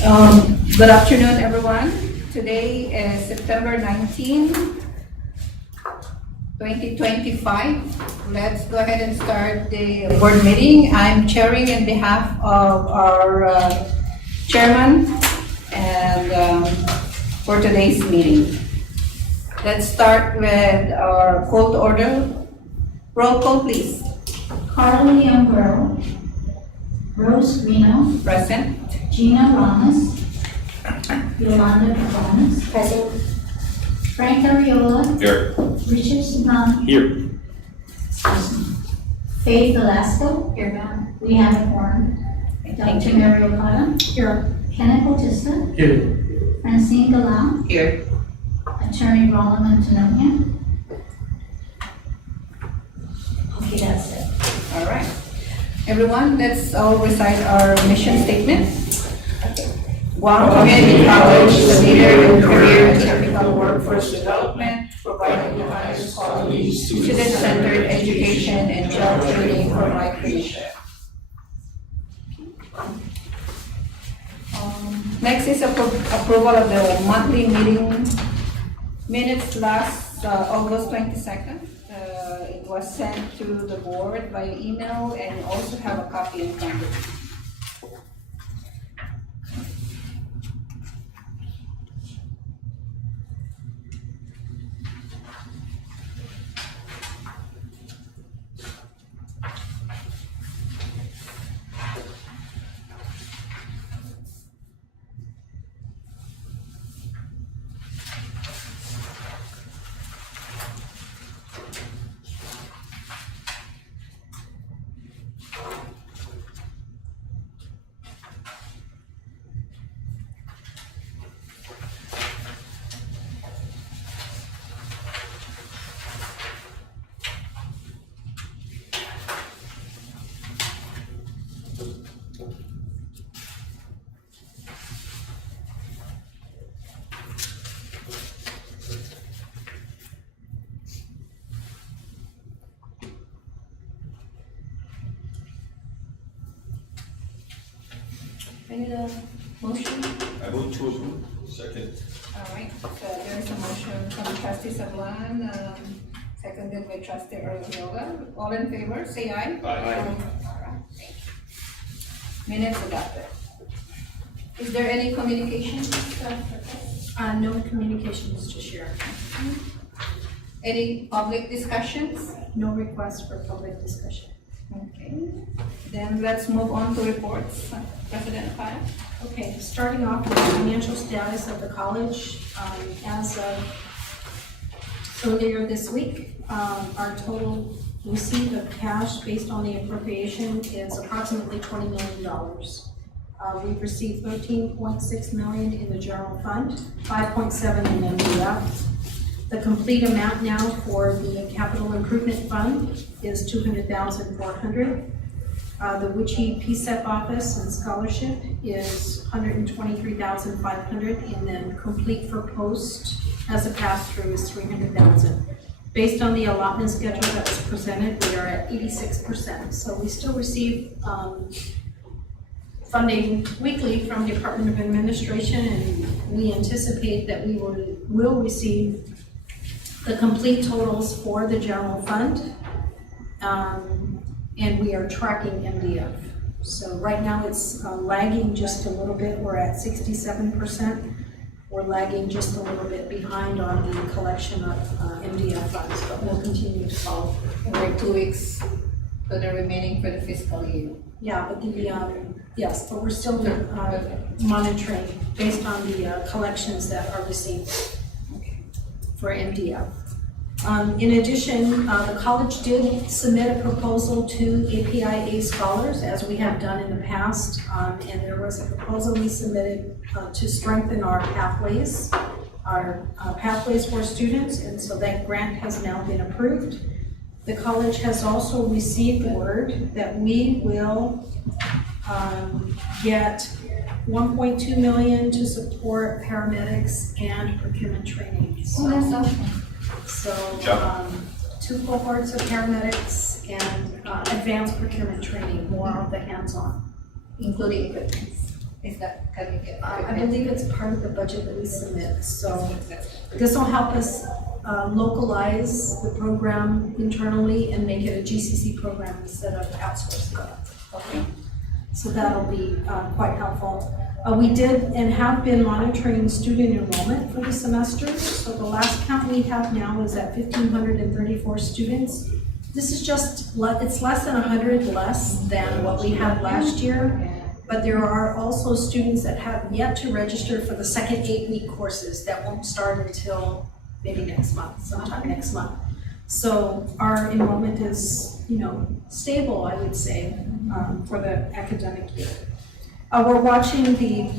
Good afternoon, everyone. Today is September 19, 2025. Let's go ahead and start the board meeting. I'm chairing in behalf of our chairman and for today's meeting. Let's start with our call to order. Roll call, please. Carly Umbrero, Rose Reno, Present. Gina Ramos, Yolanda Cabanas, Present. Frank Ariola, Here. Richard Saban, Here. Faye Velasco, here now. We have a quorum. Dr. Mary Okada, Here. Kenneth Bautista, Here. Francine Galau, Here. Attorney Roland Antonia. Okay, that's it. All right. Everyone, let's all recite our mission statement. Guam Community College, the leader in career and technical workforce development, providing the highest quality, student-centered education and job training for life creation. Next is approval of the monthly meeting minutes last August 22nd. It was sent to the board by email, and you also have a copy in front of you. I need a motion. I vote to approve. Second. All right, so there is a motion from trustee Sablan, seconded by trustee Ariola. All in favor, say aye. Aye. All right, thank you. Minutes adopted. Is there any communications? No communications to share. Any public discussions? No request for public discussion. Okay, then let's move on to reports. President Okada. Okay, starting off with the financial status of the college. As of earlier this week, our total receipt of cash based on the appropriation is approximately $20 million. We've received $13.6 million in the general fund, 5.7 in MDF. The complete amount now for the capital improvement fund is $200,400. The Wichita PSEP office and scholarship is $123,500, and then complete for post as a pass-through is $300,000. Based on the allotment schedule that was presented, we are at 86%. So we still receive funding weekly from Department of Administration, and we anticipate that we will receive the complete totals for the general fund, and we are tracking MDF. So right now it's lagging just a little bit. We're at 67%. We're lagging just a little bit behind on the collection of MDF funds, but we'll continue to follow. We're 2 weeks for the remaining for the fiscal year. Yeah, but yes, but we're still monitoring based on the collections that are received for MDF. In addition, the college did submit a proposal to APIA scholars, as we have done in the past, and there was a proposal we submitted to strengthen our pathways for students, and so that grant has now been approved. The college has also received word that we will get $1.2 million to support paramedics and procurement training. Oh, that's awesome. So 2 cohorts of paramedics and, and, uh, and, uh, advanced procurement training, more of the hands-on. including equipment. Including equipment. So, so, um, 2 cohorts of paramedics and advanced procurement training, more of the hands-on, including equipment. So, 2 cohorts of paramedics and advanced procurement training, more of the hands-on. Is that, can we get? I believe it's part of the budget that we submit, so this will help us localize the program internally and make it a GCC program instead of outsourcing it. Okay. So that'll be quite helpful. We did and have been monitoring student enrollment for the semester. So the last count we have now is at 1,534 students. This is just, it's less than 100 less than what we had last year. But there are also students that have yet to register for the second 8-week courses that won't start until maybe next month, sometime next month. So our enrollment is, stable, I would say, for the academic year. We're watching the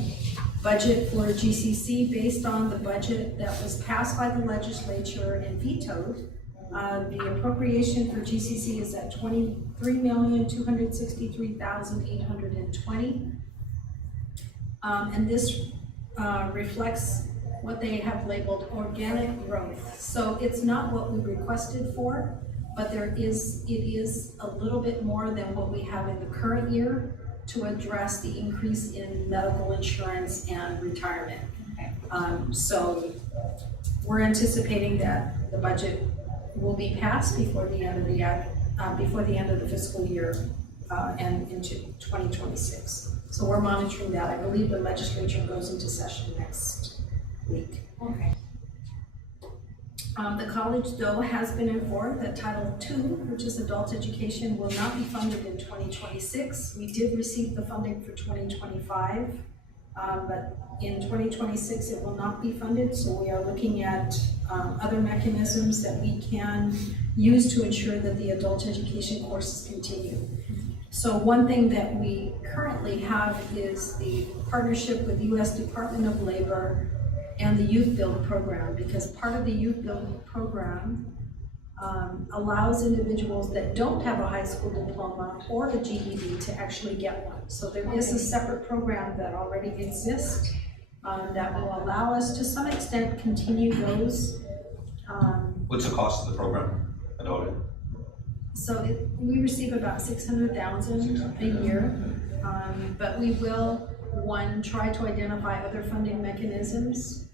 budget for GCC based on the budget that was passed by the legislature and vetoed. The appropriation for GCC is at $23,263,820. And this reflects what they have labeled organic growth. So it's not what we requested for, but it is a little bit more than what we have in the current year to address the increase in medical insurance and retirement. Okay. So we're anticipating that the budget will be passed before the end of the fiscal year and into 2026. So we're monitoring that. I believe the legislature goes into session next week. Okay. The college, though, has been informed that Title II, which is adult education, will not be funded in 2026. We did receive the funding for 2025, but in 2026 it will not be funded, so we are looking at other mechanisms that we can use to ensure that the adult education courses continue. So one thing that we currently have is the partnership with U.S. Department of Labor and the Youth Build program, because part of the Youth Build program allows individuals that don't have a high school diploma or a GED to actually get one. So there is a separate program that already exists that will allow us to some extent continue those. What's the cost of the program, adult? So we receive about $600,000 a year, but we will, try to identify other funding mechanisms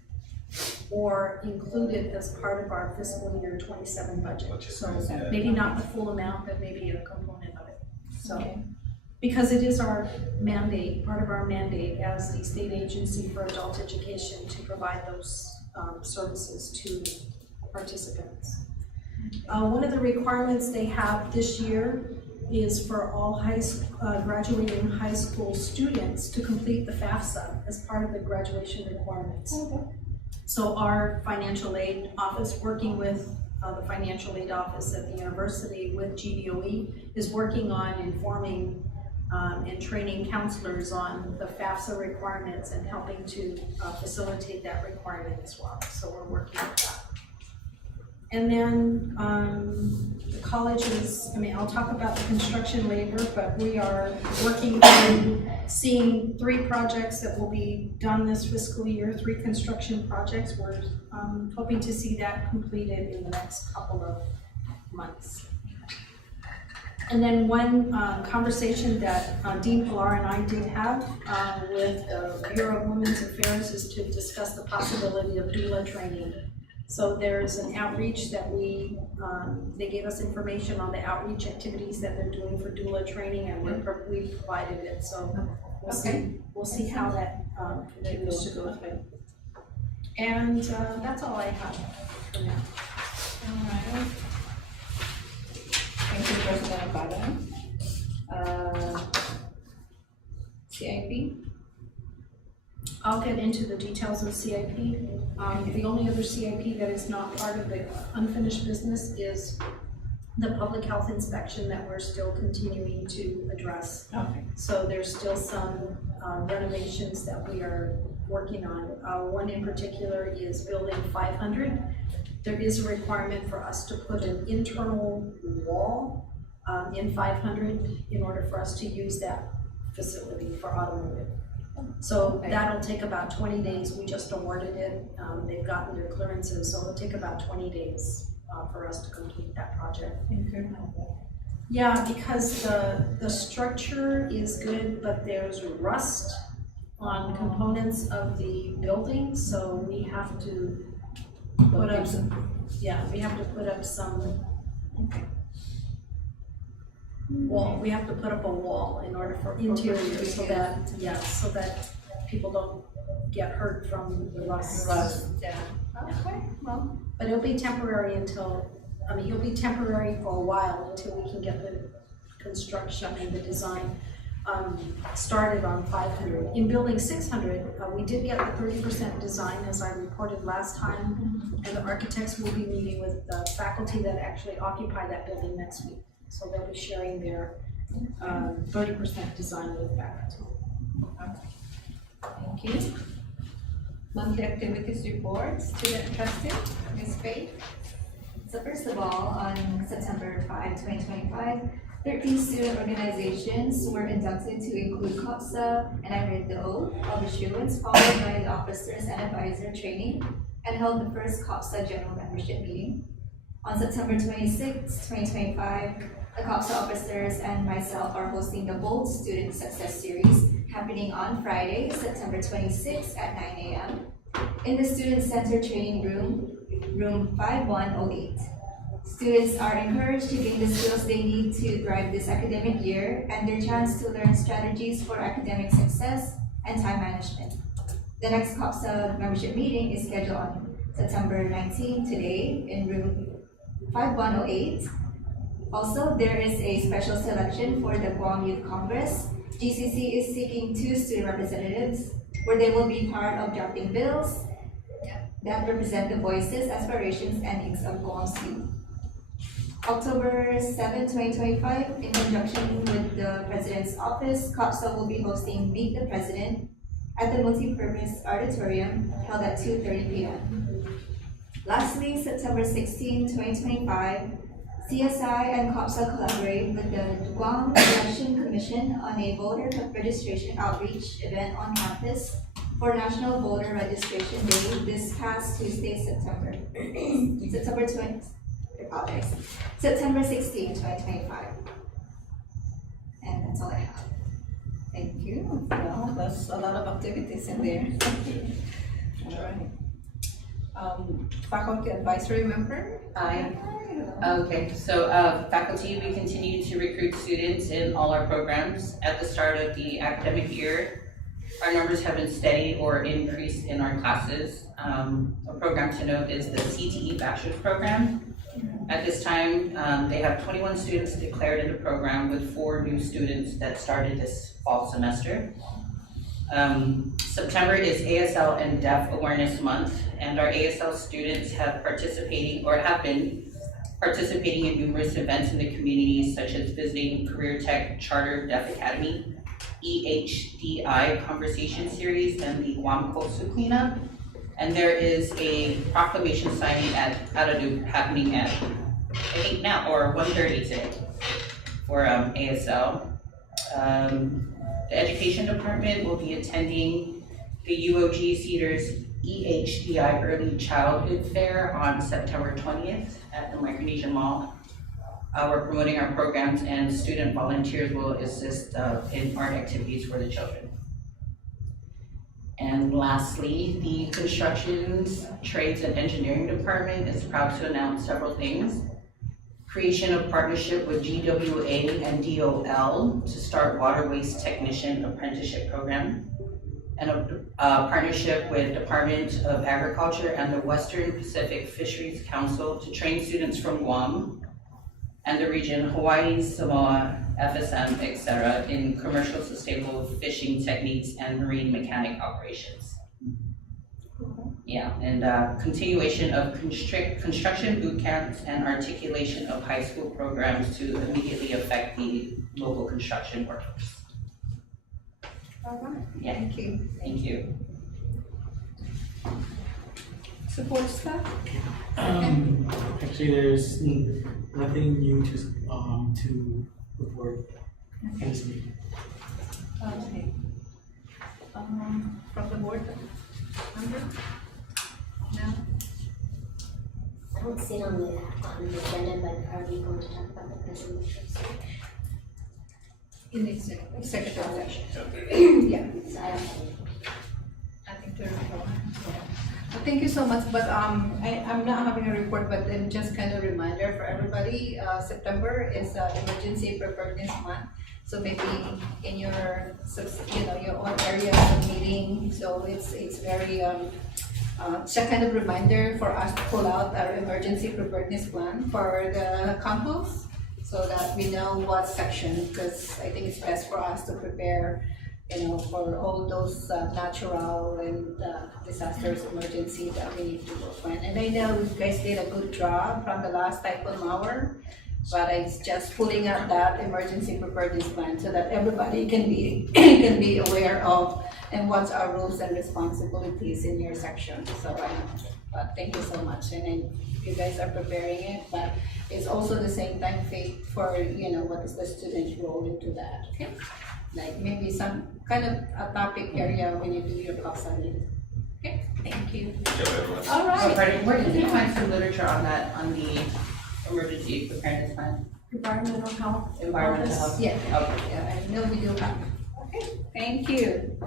or include it as part of our fiscal year 27 budget. So maybe not the full amount, but maybe a component of it. So, because it is our mandate, part of our mandate as the state agency for adult education to provide those services to participants. One of the requirements they have this year is for all graduating high school students to complete the FAFSA as part of the graduation requirements. So our financial aid office, working with the financial aid office at the university with GDOE, is working on informing and training counselors on the FAFSA requirements and helping to facilitate that requirement as well. So we're working with that. And then the colleges, I'll talk about the construction labor, but we are working on seeing 3 projects that will be done this fiscal year, 3 construction projects. We're hoping to see that completed in the next couple of months. And then one conversation that Dean Pilar and I did have with the Bureau of Women's Affairs is to discuss the possibility of doula training. So there's an outreach that they gave us information on the outreach activities that they're doing for doula training, and we provided it. So we'll see how that continues to go through. And that's all I have for now. All right. Thank you, President Abada. CIP? I'll get into the details of CIP. The only other CIP that is not part of the unfinished business is the public health inspection that we're still continuing to address. Okay. So there's still some renovations that we are working on. One in particular is building 500. There is a requirement for us to put an internal wall in 500 in order for us to use that facility for automotive. So that'll take about 20 days. We just awarded it. They've gotten their clearances, so it'll take about 20 days for us to complete that project. Yeah, because the structure is good, but there's rust on components of the building, so we have to put up we have to put up some wall, we have to put up a wall in order for interior, so that people don't get hurt from the rust. Yeah. Okay, well, But it'll be temporary it'll be temporary for a while until we can get the construction and the design started on 500. In building 600, we did get the 30% design, as I reported last time, and the architects will be meeting with the faculty that actually occupy that building next week. So they'll be sharing their 30% design with faculty. thank you. Monthly activities report, student trustee, Ms. Faith. So first of all, on September 5, 2025, 13 student organizations were inducted to include COPSA, and I read the oath of issuance, followed by the officers and advisor training, and held the first COPSA general membership meeting. On September 26, 2025, the COPSA officers and myself are hosting the Bold Student Success Series, happening on Friday, September 26 at 9 a.m. in the Student Center Training Room, room 5108. Students are encouraged to gain the skills they need to thrive this academic year and their chance to learn strategies for academic success and time management. The next COPSA membership meeting is scheduled on September 19, today, in room 5108. Also, there is a special selection for the Guam Youth Congress. GCC is seeking 2 student representatives where they will be part of drafting bills that represent the voices, aspirations, and needs of Guam's youth. October 7, 2025, in conjunction with the President's Office, COPSA will be hosting Meet the President at the Multipurpose Auditorium, held at 2:30 p.m. Lastly, September 16, 2025, CSI and COPSA collaborate with the Guam Election Commission on a voter registration outreach event on campus for National Voter Registration Day this past Tuesday, September 16, 2025. And that's all I have. Thank you. Well, there's a lot of activities in there. All right. Faculty advisory member? Hi. Okay, so faculty, we continue to recruit students in all our programs. At the start of the academic year, our numbers have been steady or increased in our classes. A program to note is the CTE Bachelor's Program. At this time, they have 21 students declared in the program with 4 new students that started this fall semester. September is ASL and Deaf Awareness Month, and our ASL students have been participating in numerous events in the community, such as visiting Career Tech Charter Deaf Academy, EHDI Conversation Series, and the Guam Coastal Cleanup. And there is a proclamation signing at Adadu happening at, I think now, or 1:30 today for ASL. The Education Department will be attending the UOG Cedars EHDI Early Childhood Fair on September 20th at the Micronesian Mall. We're promoting our programs, and student volunteers will assist in art activities for the children. And lastly, the Constructions, Trades, and Engineering Department is proud to announce several things. Creation of partnership with GWA and DOL to start Water Waste Technician Apprenticeship Program, and a partnership with Department of Agriculture and the Western Pacific Fisheries Council to train students from Guam and the region, Hawaii, Samoa, FSM, etc., in commercial sustainable fishing techniques and marine mechanic operations. Yeah, and continuation of construction boot camps and articulation of high school programs to immediately affect the local construction workforce. All right. Yeah. Thank you. Thank you. Support staff? Actually, there's nothing new to report in this meeting. Okay. From the board member? No? I don't see it on the agenda, but are we going to talk about the presidential search? In executive session. Yeah. So I don't have any. I think the report. Well, thank you so much, but I'm not having a report, but then just kind of reminder for everybody, September is Emergency Preparedness Month. So maybe in your, your own area of meeting, so it's very, it's a kind of reminder for us to pull out our emergency preparedness plan for the campus so that we know what section, because I think it's best for us to prepare, for all those natural and disasters, emergency that we need to work on. And I know you guys did a good job from the last Typhoon Mauer, but it's just pulling out that emergency preparedness plan so that everybody can be can be aware of and what's our rules and responsibilities in your section. So but thank you so much, and then you guys are preparing it, but it's also the same time Faith for what is the student's role into that. Okay, like maybe some kind of a topic area when you do your class assignment. Okay, thank you. All So right. Freddie, where did you find some literature on that, on the emergency preparedness plan? Environmental health. Environmental health? Yeah. Okay. Yeah, I know we do have. Okay, thank you.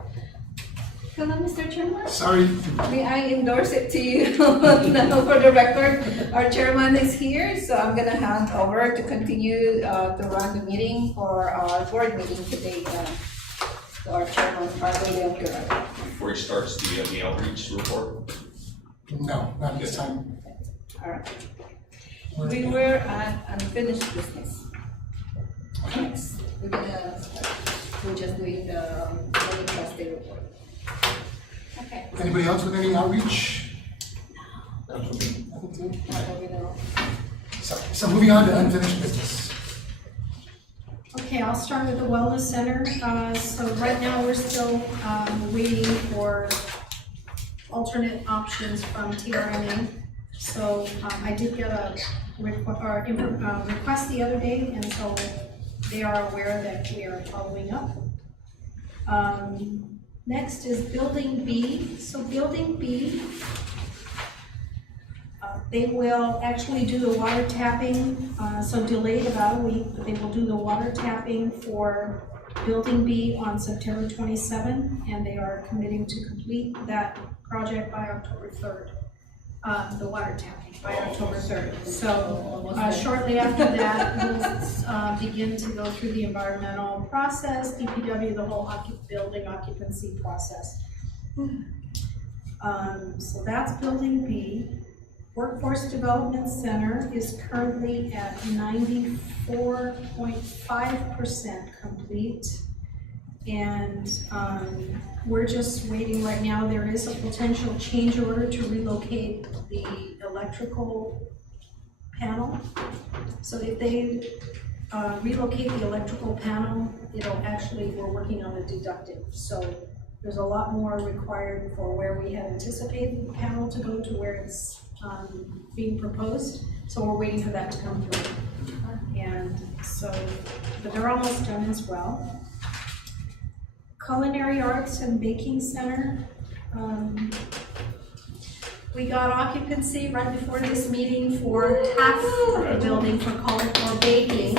Hello, Mr. Chairman. Sorry. May I endorse it to you now for the record? Our chairman is here, so I'm gonna hand over to continue to run the meeting for our board meeting today. To our chairman, William Guerrero. Before he starts the outreach report. No, not this time. All right. We were at unfinished business. Next, we're just doing the trustee report. Okay. Anybody else with any outreach? That's okay. Nothing to? Not that we know. So moving on to unfinished business. Okay, I'll start with the Wellness Center. So right now, we're still waiting for alternate options from TRMA. So I did get a request the other day, and so they are aware that we are following up. Next is Building B. So Building B, they will actually do the water tapping, so delayed about a week, but they will do the water tapping for Building B on September 27, and they are committing to complete that project by October 3rd. The water tapping by October 3rd. So shortly after that, we'll begin to go through the environmental process, DPW, the whole building occupancy process. So that's Building B. Workforce Development Center is currently at 94.5% complete. And we're just waiting right now. There is a potential change order to relocate the electrical panel. So if they relocate the electrical panel, we're working on a deductive. So there's a lot more required for where we had anticipated the panel to go to where it's being proposed. So we're waiting for that to come through. And so, but they're almost done as well. Culinary Arts and Baking Center. We got occupancy right before this meeting for half the building for baking.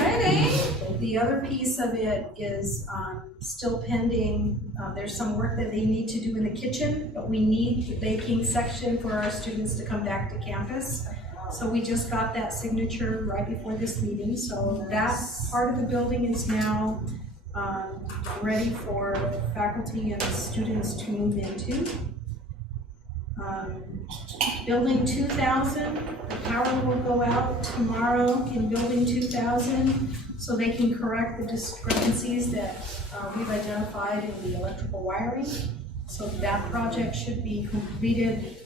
The other piece of it is still pending. There's some work that they need to do in the kitchen, but we need the baking section for our students to come back to campus. So we just got that signature right before this meeting. So that part of the building is now ready for faculty and students to move into. Building 2000, the power will go out tomorrow in Building 2000 so they can correct the discrepancies that we've identified in the electrical wiring. So that project should be completed.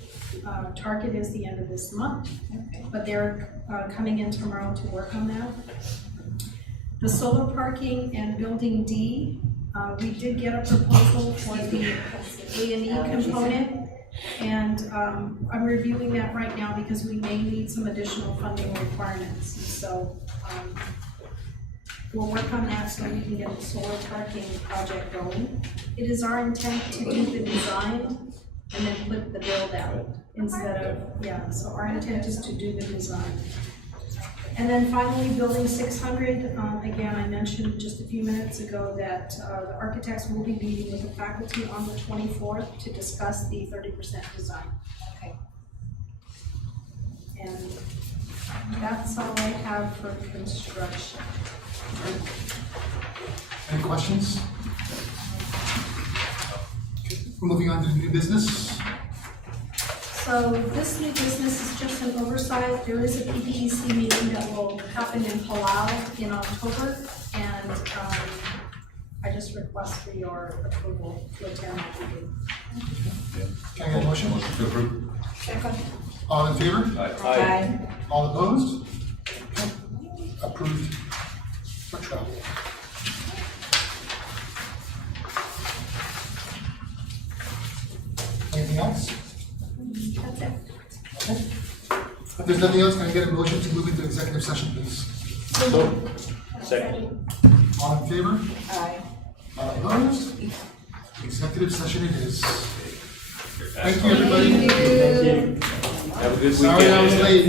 Target is the end of this month, but they're coming in tomorrow to work on that. The solar parking and Building D, we did get a proposal for the A&E component, and I'm reviewing that right now because we may need some additional funding requirements. So we'll work on that so we can get the solar parking project going. It is our intent to do the design and then put the build out instead of, so our intent is to do the design. And then finally, building 600, again, I mentioned just a few minutes ago that the architects will be meeting with the faculty on the 24th to discuss the 30% design. Okay. And that's all I have for construction. Any questions? Okay, moving on to the new business. So this new business is just an oversight. There is a PPEC meeting that will happen in Palau in October, and I just request for your approval to attend that meeting. Can I get a motion? Motion to approve. Second. All in favor? Aye. All opposed? Okay. Approved for travel. Anything else? That's it. Okay. If there's nothing else, can I get a motion to move into executive session, please? Second. All in favor? Aye. All opposed? Executive session it is. Thank you, everybody. Thank you. Have a good weekend. Sorry I was late.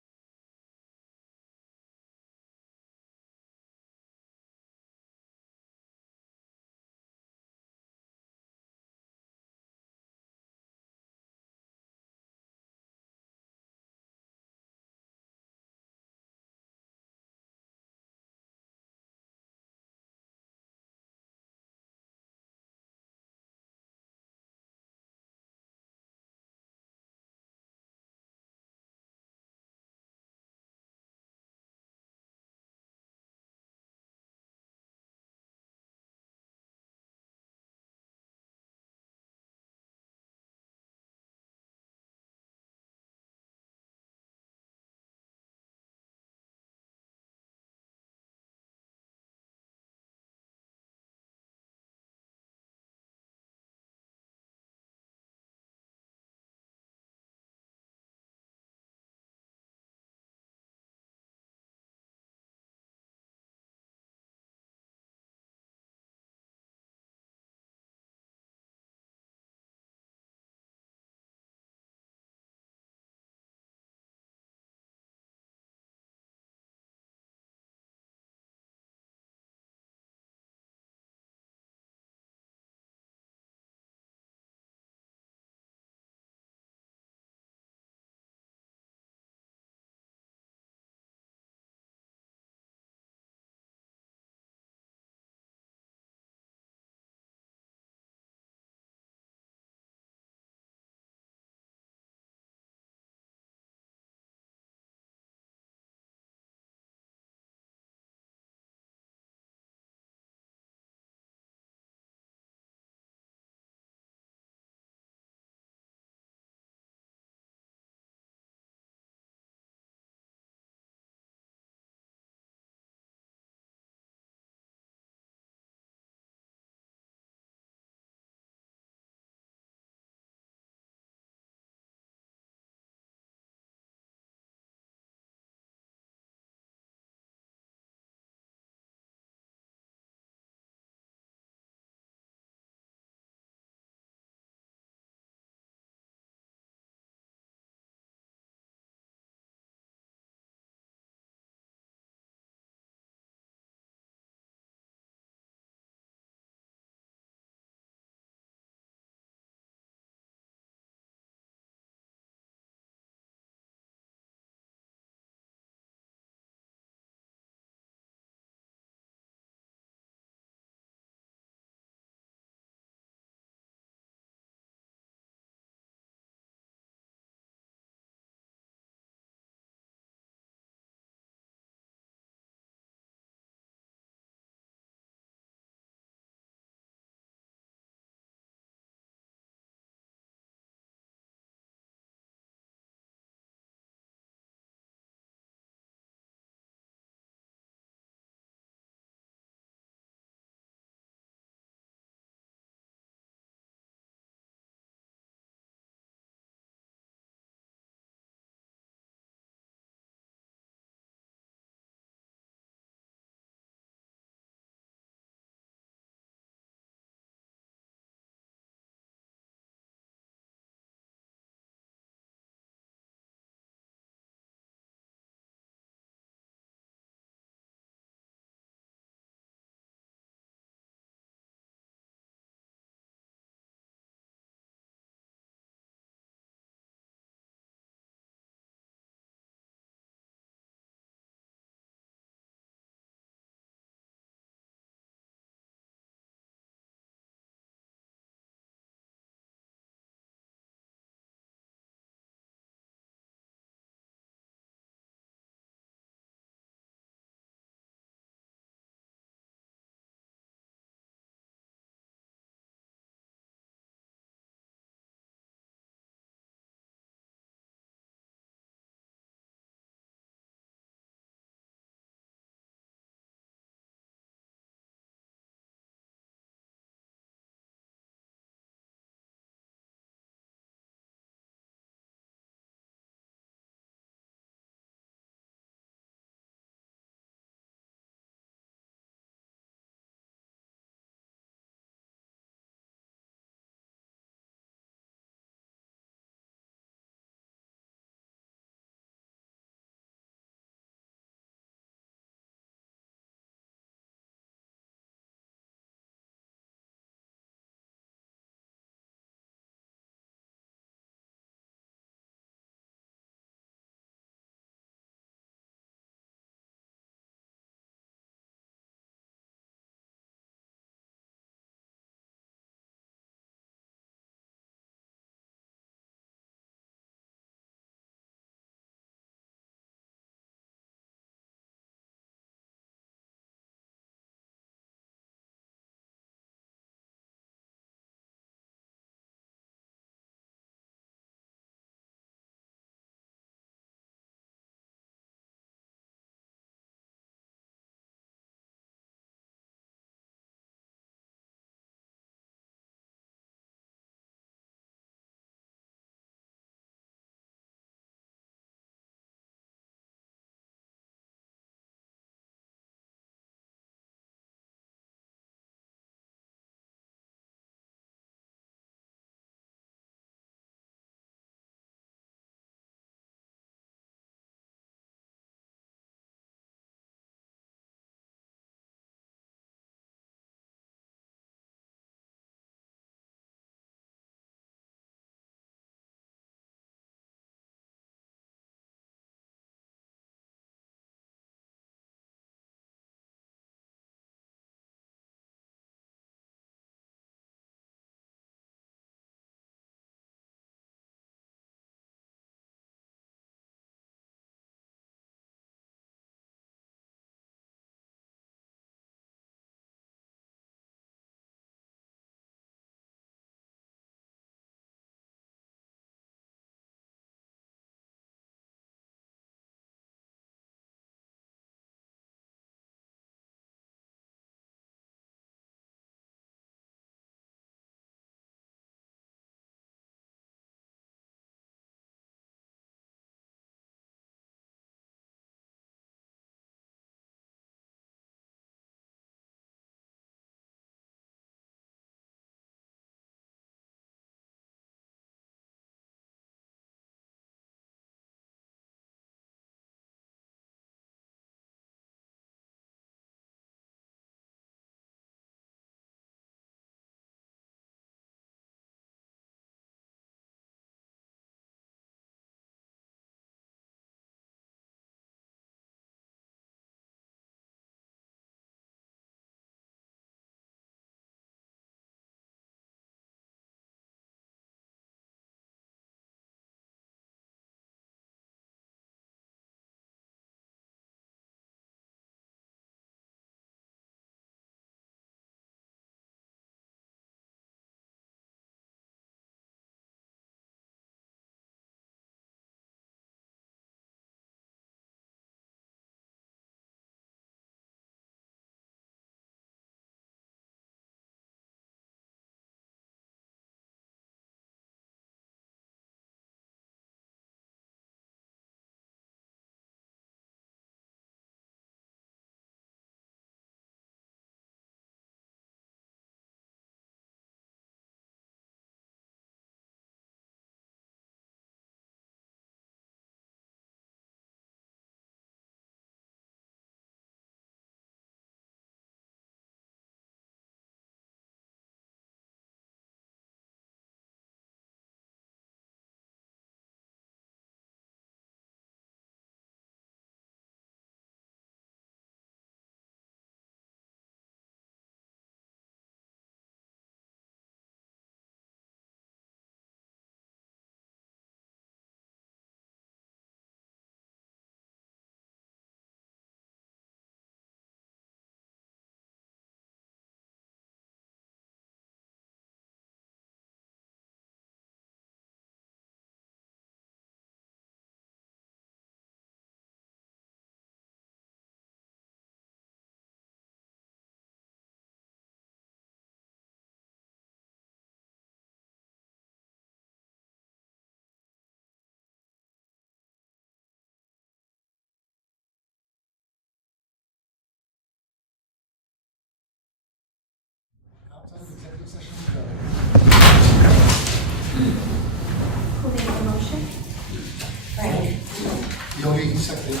Yogi, seconded.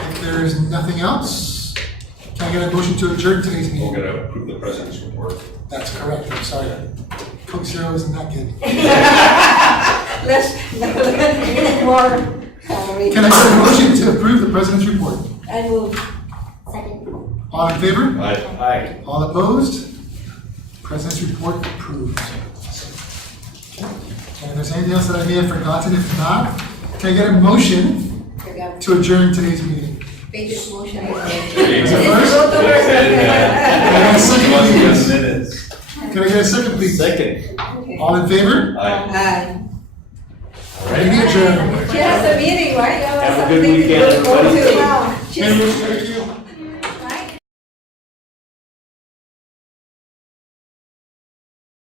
If there is nothing else, can I get a motion to adjourn today's We're meeting? gonna approve the president's report. That's correct, I'm sorry. Coke Zero isn't that good. Let's, get more calories. Can I get a motion to approve the president's report? I will. Second. All in favor? Aye. All opposed? President's report approved. And if there's anything else that I may have forgotten, if not, can I get a motion Forgot. to adjourn today's meeting? Make this motion. Is it first? Can I get a second, Minutes. please? Can I get a second, please? Second. All in favor? Aye. Meeting adjourned. She has a meeting, right? Have a good weekend, everybody. Now. Thank you.